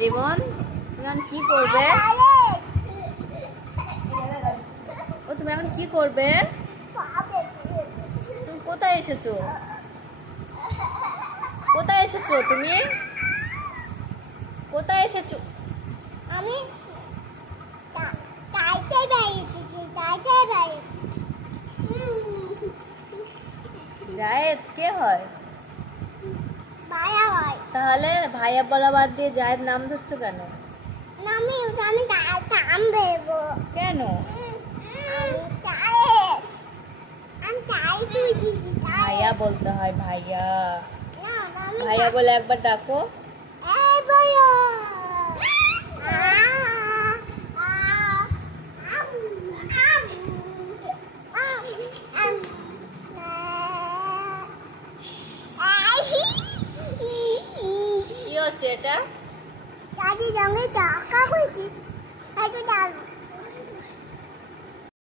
রিমন, তুমি এখন কি করবে? ও তুমি এখন কি করবে? তুমি কোথায় এসেছো? কোথায় এসেছো তুমি? কোথায় এসেছো? আমি জায়েদ কে হয়? ভাইয়া হয়। তাহলে ভাইয়া বলা বাদ দিয়ে জায়েদ নাম ধরছো কেন? আমি নাম দেবো কেন? ভাইয়া বলতে হয়, ভাইয়া। ভাইয়া বলে একবার ডাকো। কি হচ্ছে এটা? দাদি রঙে টাকা কইতে